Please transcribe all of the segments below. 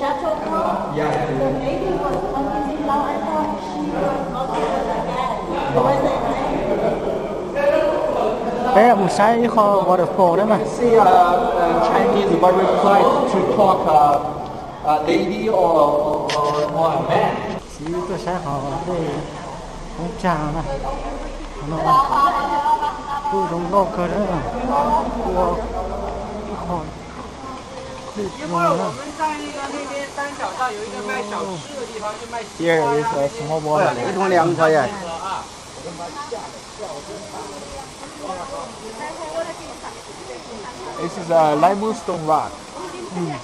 chateau called? Yeah. The lady was coming in law. I thought she was also a guy. Was it right? Bé một sai kho waterfall đấy mà. See, Chinese very polite to talk lady or a man. Chỉ tôi sai họ đây không chào nè. Nó tôi không lo cơ đấy mà. Của họ Here is a small water. Cái thùng liang thôi à. This is a limestone rock.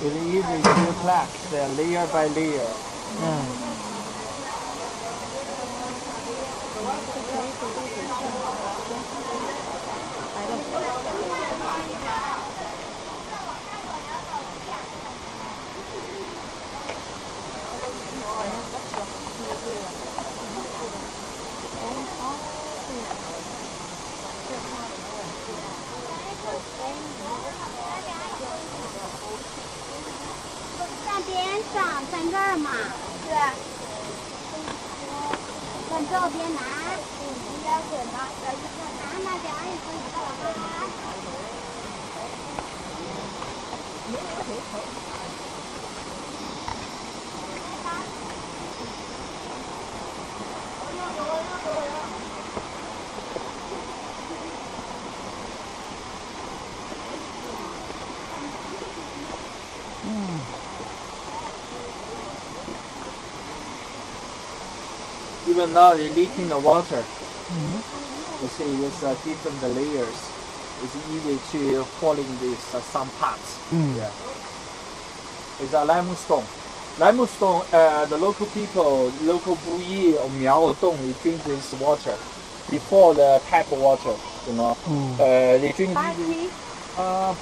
It is a collapse layer by layer. Even now, they're leaking the water. You see, it's different layers. It's easy to fall in these some parts. Yeah. It's a limestone. Limestone, the local people, local Buyi or Miao Dong, they drink this water before the tap water. You know, they drink Black tea?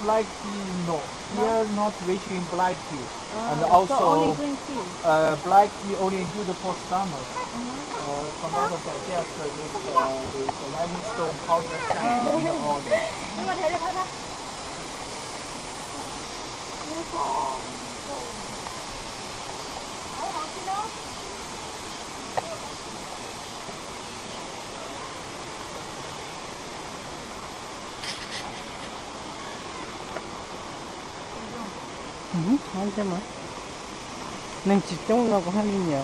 black tea. No, here not rich in black tea, and So also only green tea? black tea only good for stomach. Some other digest is limestone powder sand in the order. Nhưng mà thế được không? Không chứ mà. Nên chỉ trong nó có hai nhỏ.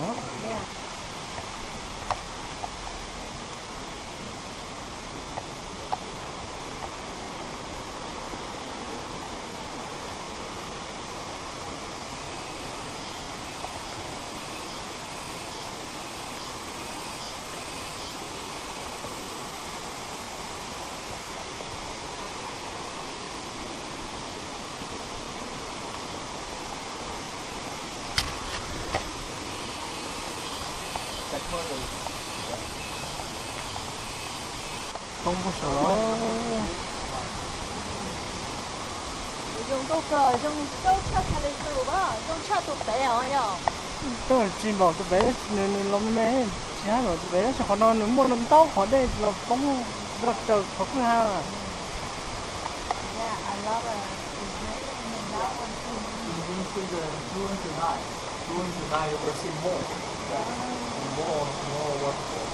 Không có sợ. Dùng đâu cờ, dùng đâu chắc là lịch sử đó, dùng chắc tụt té hả nhở? Tôi chỉ bảo tôi bé nên lắm mẹ. Chả rồi tôi bé họ nó muốn làm tóc họ đây là bóng rất trời họ cứ ha. Yeah, I love it. You can see the June tonight. June tonight you will see more. More waterfall.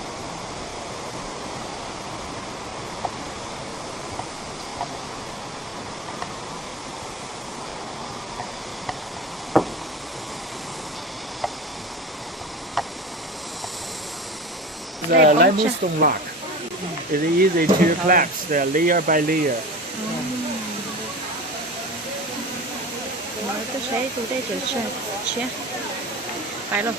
The limestone rock. It is easy to collapse layer by layer. Tôi sẽ từ đây trở xe. Phải luôn.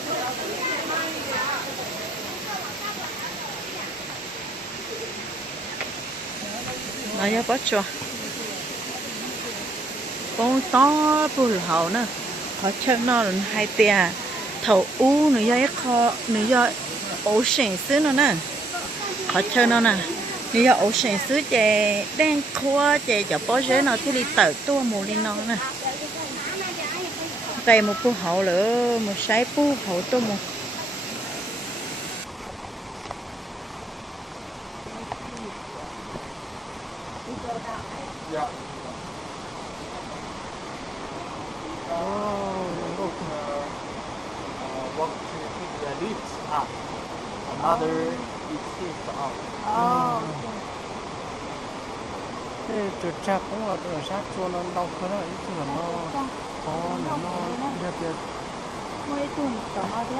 Nó nhớ bắt cho. Con to bùi hậu nữa. Họ chơi nó là hai tia. Thầu u nữa do kho nữa do ổ sền xứ nó nè. Họ chơi nó nè. Nữa do ổ sền xứ chè đen khô chè cho bó rễ nó thì đi tờ tua mù lên nó nè. Đây một bù hậu nữa, một sái bù hậu tôi một. lifts up. Another it lifts up. thế chuột cha cũng là từ sát chua nó đau khớp đấy chứ là nó có nó đẹp đẹp Mới tuần tỏ nó thế.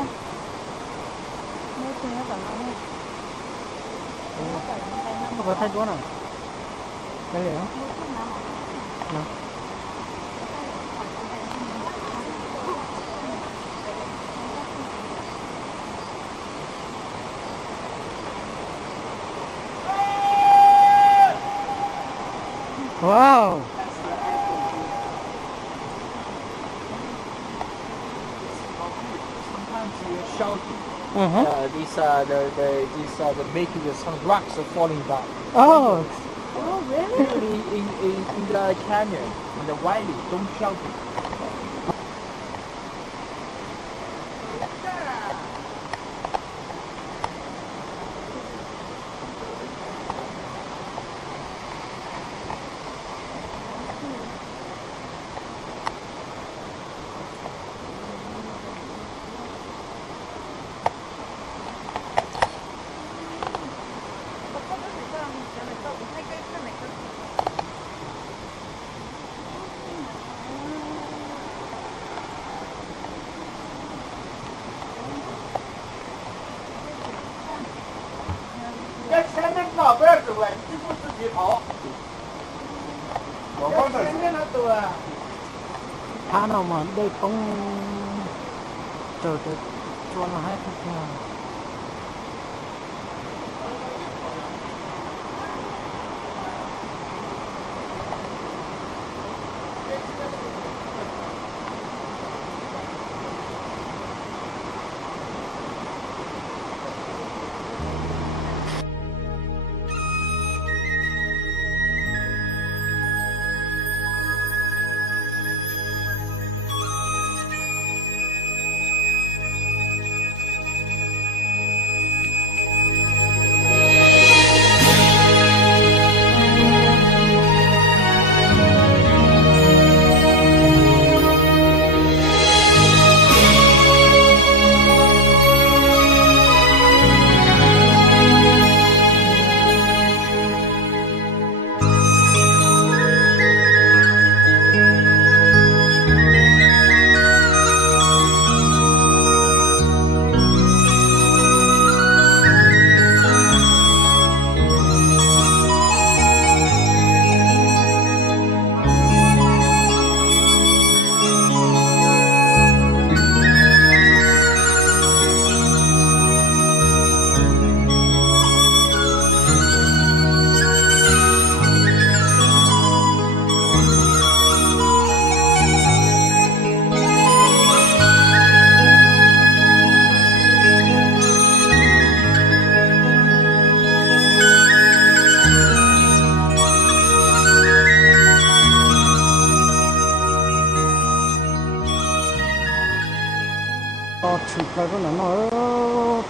Mới tuần nó tỏ nó thế. nó có thay chúa nào cái gì đó nào wow Sometimes you're shouting. uh-huh. These are the making some rocks are falling down. Oh, Oh, really? In the canyon, in the valley, don't shout it.前面跑不要走哎，你不自己跑。我刚才前面那走啊。 thả nào mà đây không chờ được cho nó hết thật là chụp lại cái nó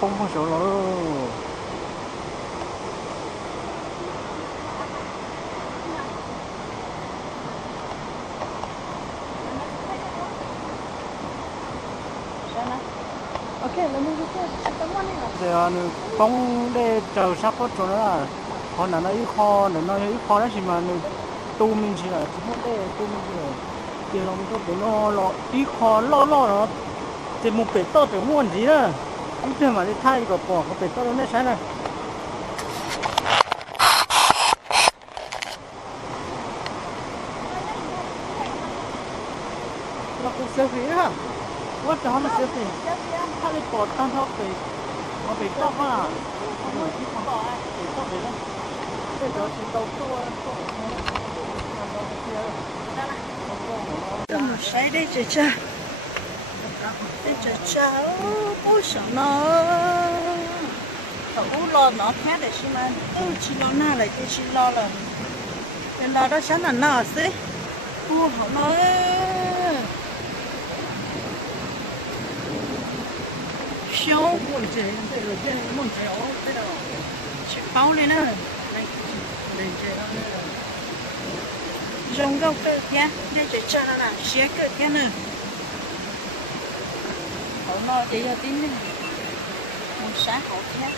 phong số nó Ok, là mình sẽ tấm món này là. giờ phong để chờ sắp có chỗ nó còn là nó ít kho nó ít kho đó chỉ mà tu mình chỉ là chỉ muốn để tu mình chỉ là tiền lòng có để nó lo ít kho lo nó thì một bể to thì muốn gì nữa ít thêm mà đi thay cái bỏ cái bể to nó sáng này nó cũng selfie ha what the hell is selfieถ้าได้ปอดตั้งเท่าไปเอาไปก็ว่าหน่วยที่ทำไปก็ไปแล้วเดี๋ยวถึงตัวSai đây chị cha. Đây chị cha, bố sợ nó. Thằng bố lo nó khác để xem mà, chị lo na lại chị lo là. Bên đó đó sáng là nó xí. Bố họ nói. Xấu buồn chị, đây là trên muốn xéo, đây là chị bao lên nữa. Đây chị đó. Rong gốc cơ kia, đây chị cha nó là xé cơ kia nữa. Họ nói chị cho tin đi. Một sáng hậu khác.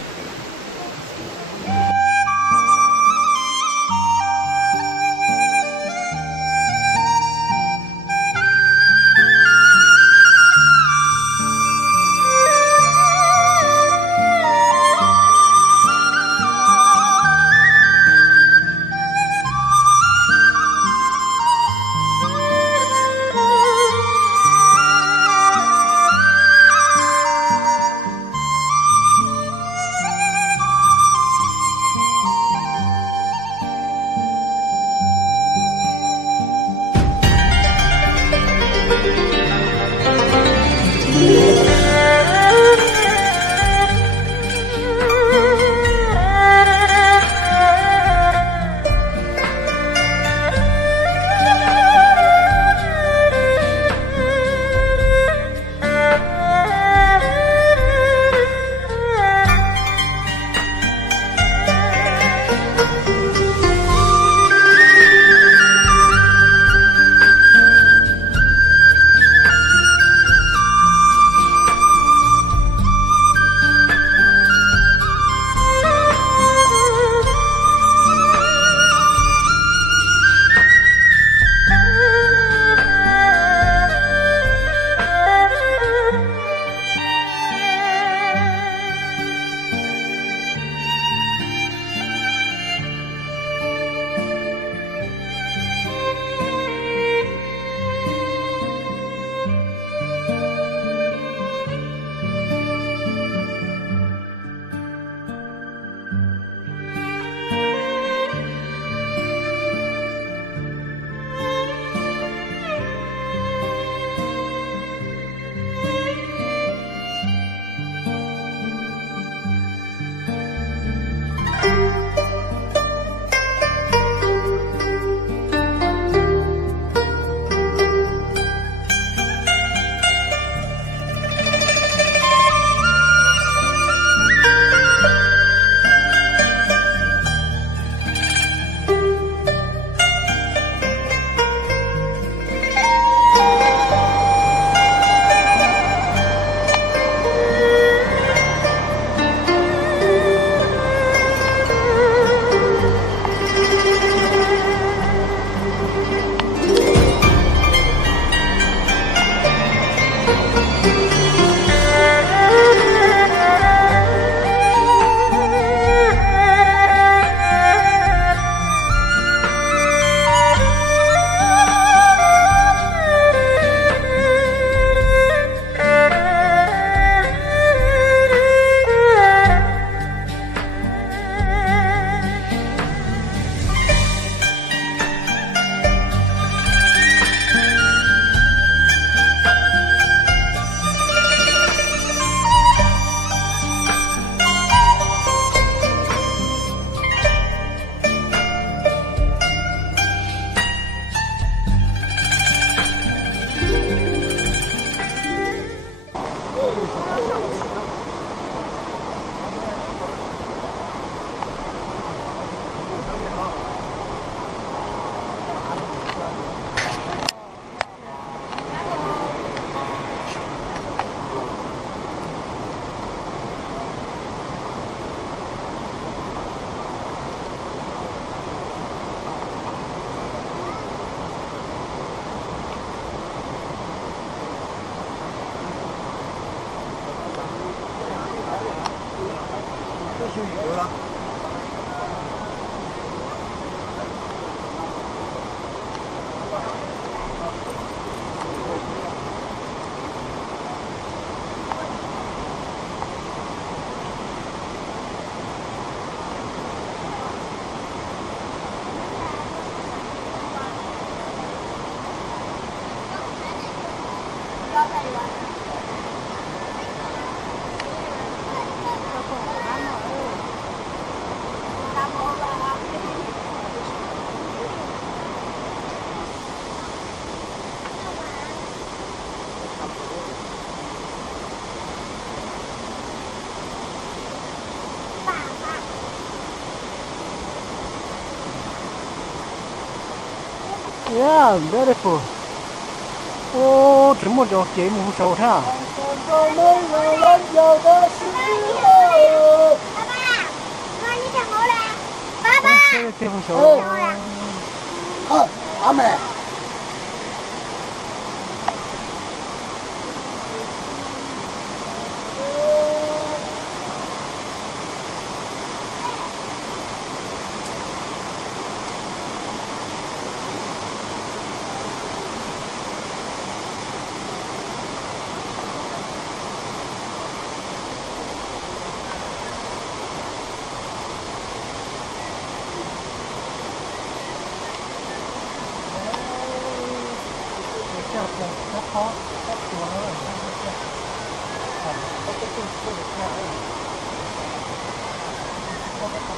Yeah, beautiful. Oh, chỉ một chỗ chỉ một số thôi à? Cái không số. Nó khó, nó chùa nó là có cái tôi được theo đấy. Có cái tập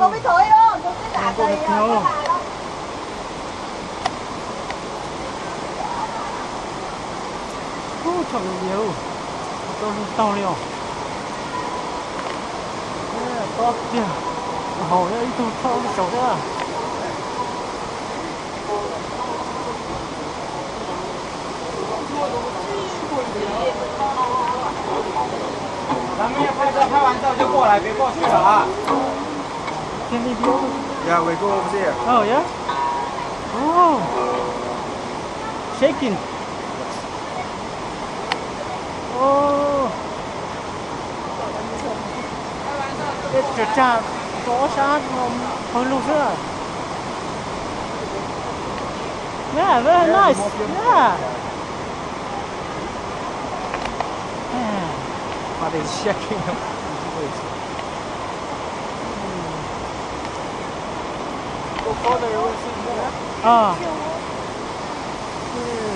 Con biết thổi đâu, con biết đạp đây. Chọn nhiều. Tao liều. To kìa. Hầu ấy tôi cho cháu ra.咱们也拍摄拍完照就过来，别过去了啊。 Can we go? Yeah, we go over there. Oh yeah. Oh. Shaking. Oh. Cái chỗ trà có sát hơi lúc nữa. Yeah, very nice. Yeah. But it's shaking. Go further, you will see more.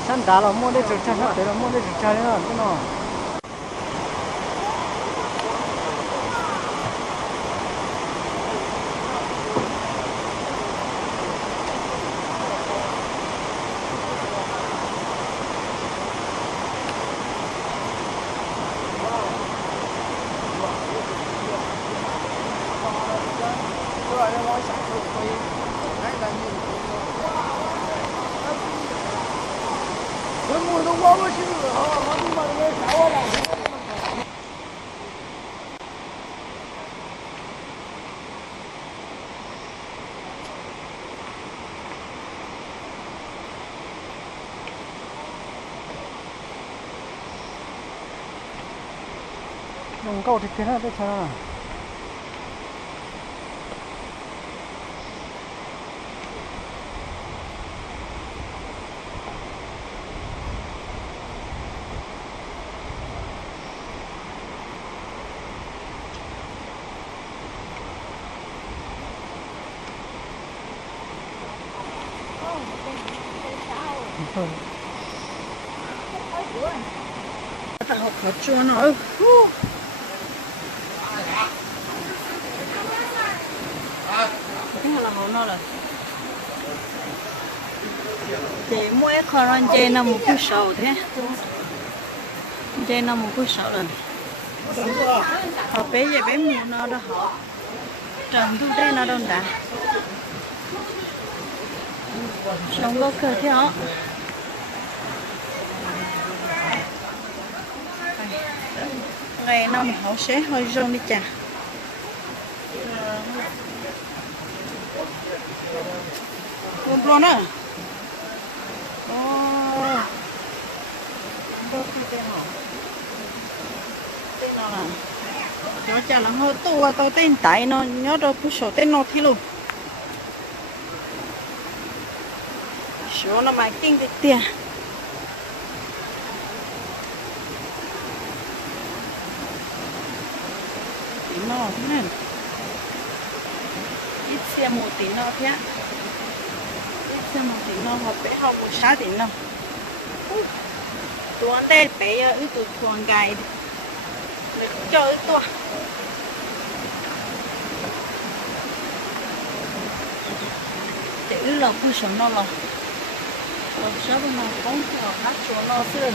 Sẵn đá là mua đây trực trà sẵn đấy là mua đây trực trà đấy là cái nào. Đừng câu thì thế nào đấy sao? Tao học khó chua nó. Cái là món nó rồi. Để mỗi con dê nó một cú sầu thế. Dê nó một cú sầu rồi. Họ bé về bé mua nó đó họ. Trần thu đây nó đâu đã. Xong có cơ thế họ. Ngày năm họ sẽ hơi rong đi chà. Luôn á. Nó chả là hơi to tao tên tại nó nhớ đâu cứ số tên nó thì luôn. Số nó mày kinh cái tiền. nọ thế này ít xe một tí nọ thế ít xe một tí nọ họ bé họ một sáu tí nọ tụi anh đây bé ít tụi con gái để cho ít tụi để ít là不什么了我sao mà không có hát chúa nó xưa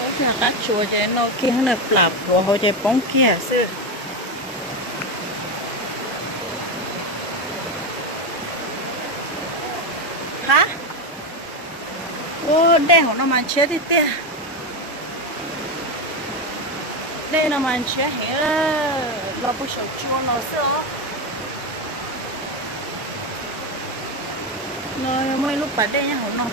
có thể hát chúa cho nó kia nó lạp của họ chạy bóng kia xưa hả ô đây họ nó mang chết đi tê đây nó mang chết hết là不想chúa nó xưa nó mới lúc bắt đây nhá họ nó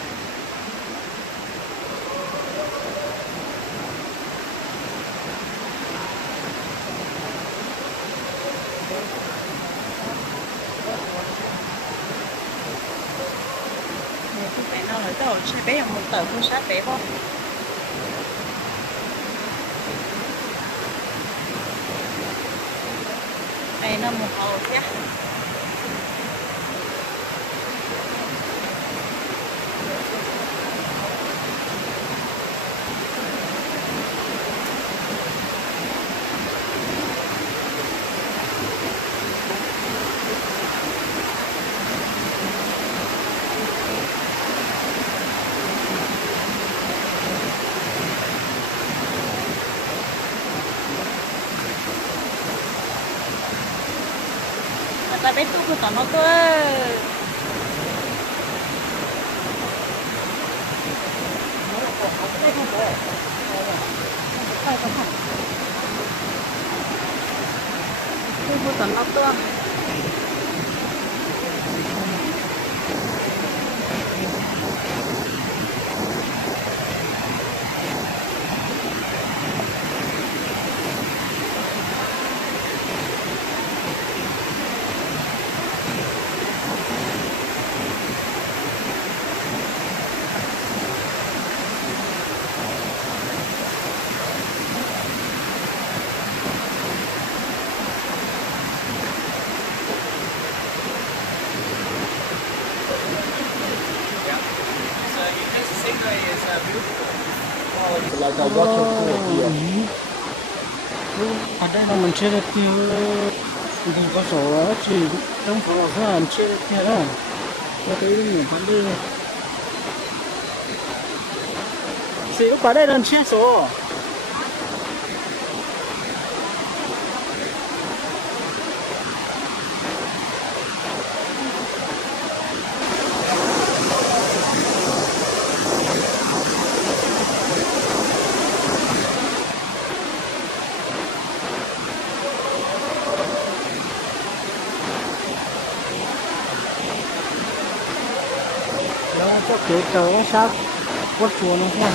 cái bé nó là đâu xe bé một tờ không sát bé không đây nó một hồ nhá ta biết tôi của nó cơ tôi của nó cơ Like a water pool here. ở đây là mình chơi được tiêu thì có số chỉ trong phòng học là chơi được tiêu đó có thấy nhiều vấn đề chỉ có đây là chơi số cho kiểu chờ sao quất chùa nó không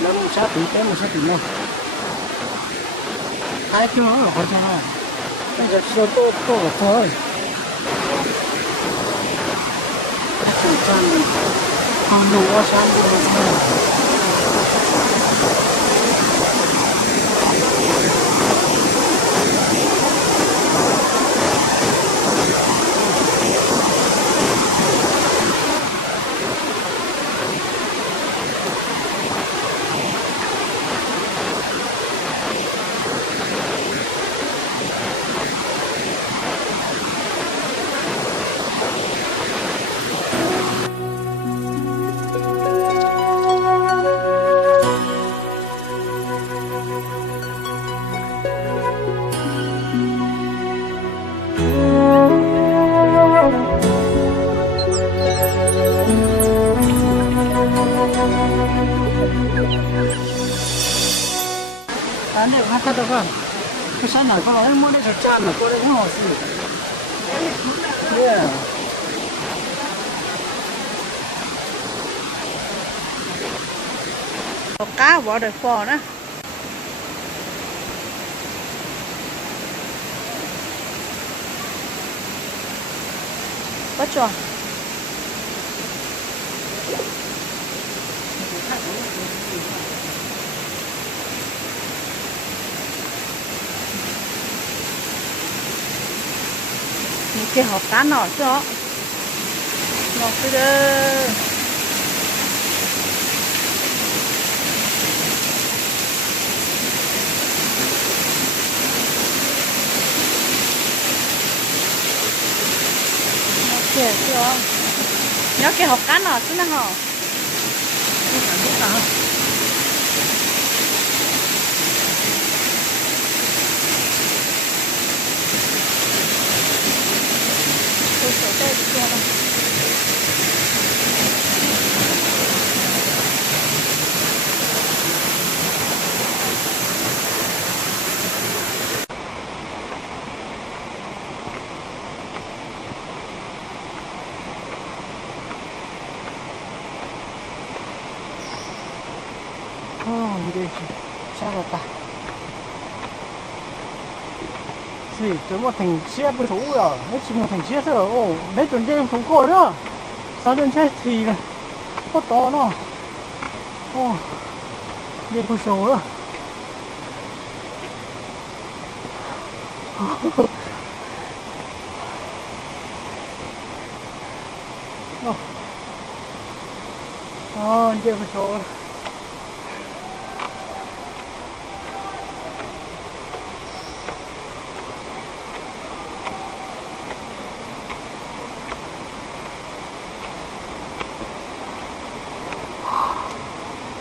nó một sát tí cái một sát tí nào hai cái món là có sao nào bây giờ số tô là thôi còn đủ ở sáng thì thôi anh được hát được không? Cái sáng nào có nói muốn đi chợ mà có đấy không gì? Yeah. cá bỏ được phò đó bắt cho những cái hộp cá nọ cho nó cứ đơ kìa chưa nhớ cái hộp cá nọ xuống nó hả tôi sẽ tay đi cho nó 이게 작았다. 지, 저뭐 댕치에 뭐 좋고요. 혹시 뭐 댕치에서 내 존재 좀 거려. 사전 채티가 또 떠나. 이게 무서워요. 이제 무서워.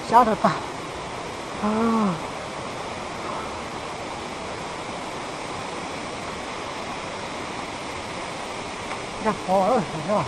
잘했다. 야, 야.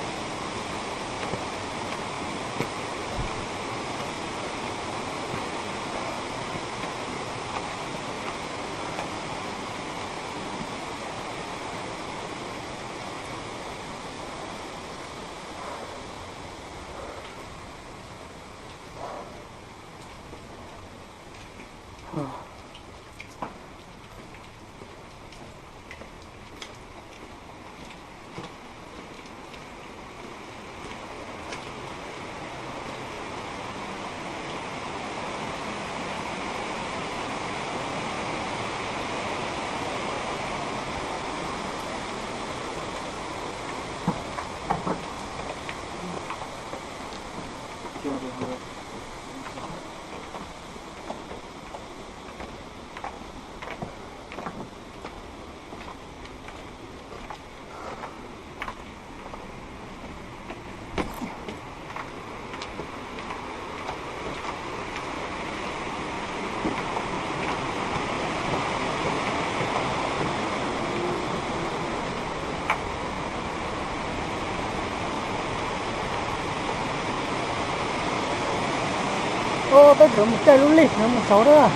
Tới rửa một chai lúa lịt nữa một số nữa.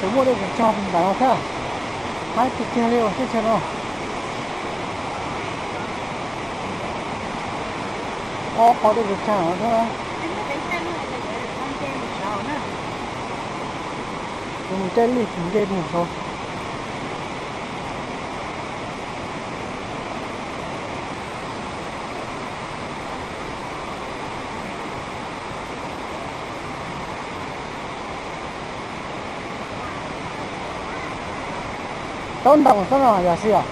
Tôi mua đây cho mình bảo thế. Hai cái kia liều thế chưa đâu. Có đây được chả nữa. Một chai lịt một chai một số. Tao đồng sao nào giả sử à?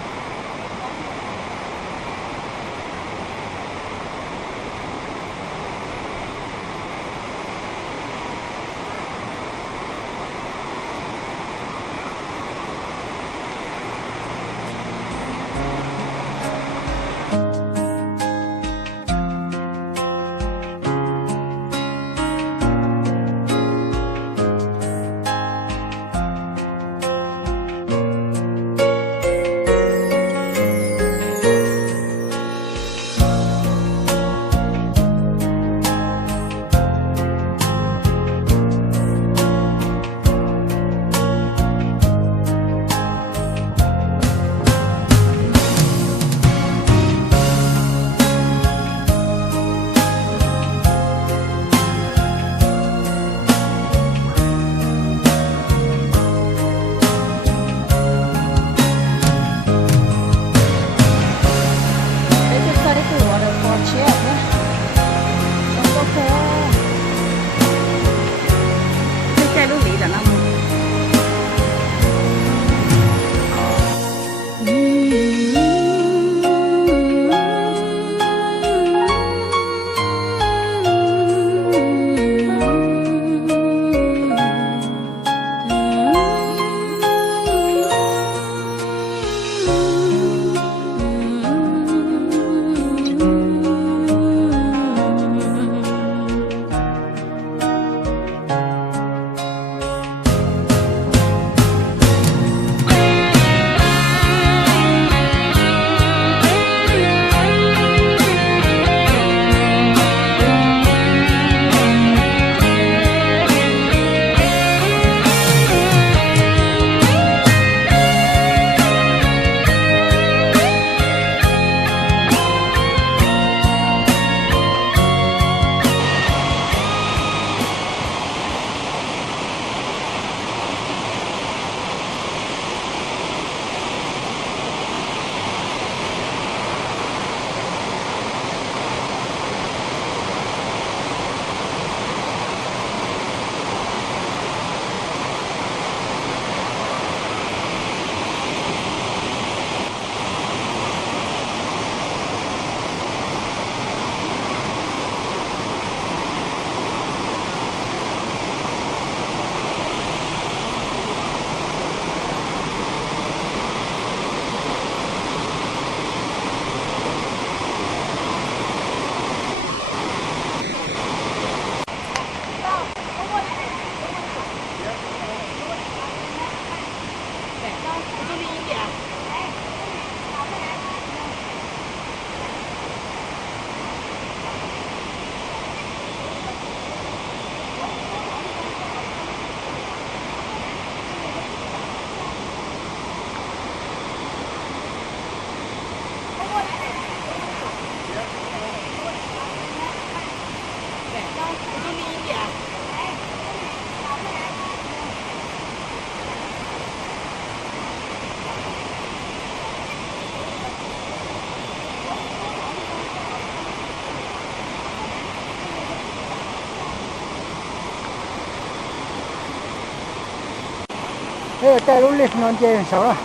带路历史上见少了。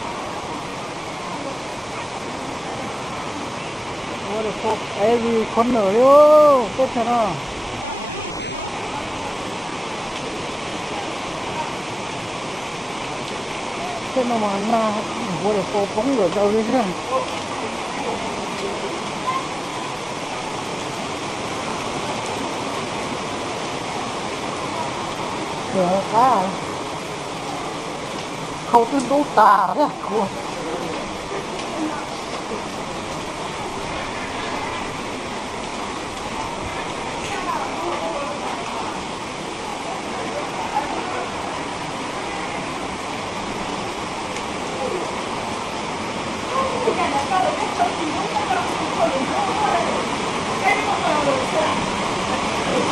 我的说，哎，你困了哟，别吃了。这他妈那，我的说疯了，到底是。啊！เขาตื่นดูตาเนี่ยคุณ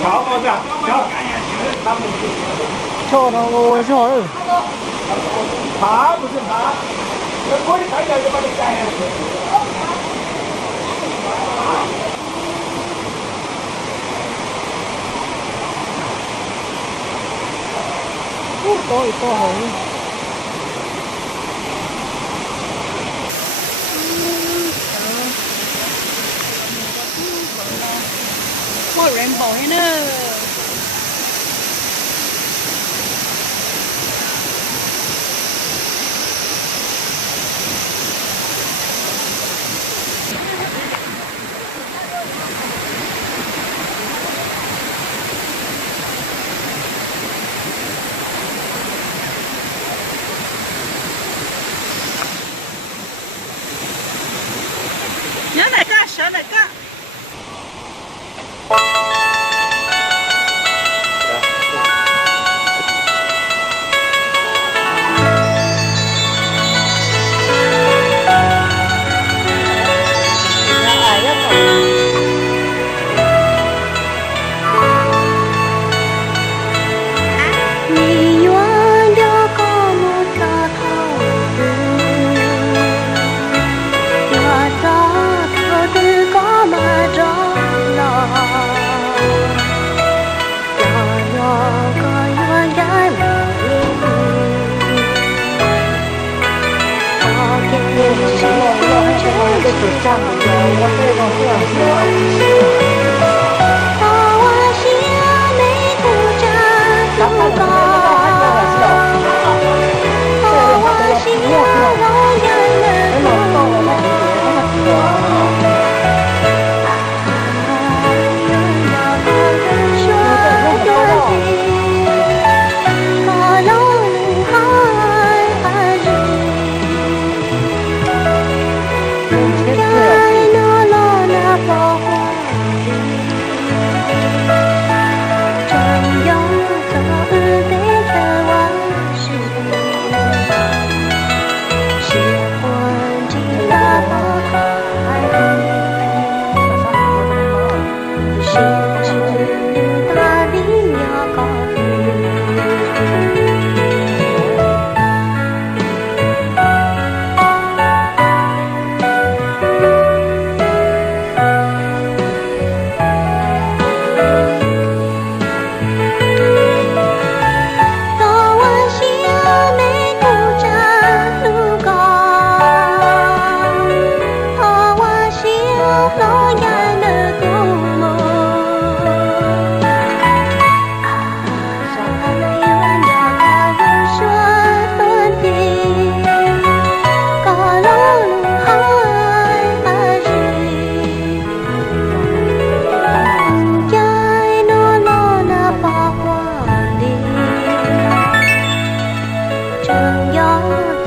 瞧好的，瞧，瞧他我瞧了。爬不是爬，那过去抬脚就把你盖下去。多一多好。More rainbow nữa. Nhớ này ca, sợ này ca.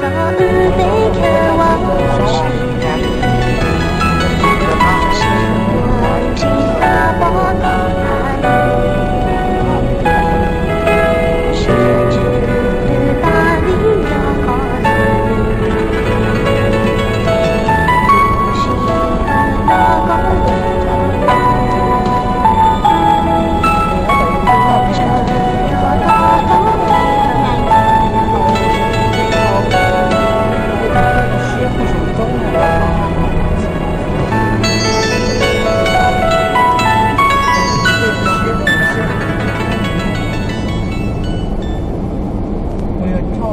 早已被渴望的是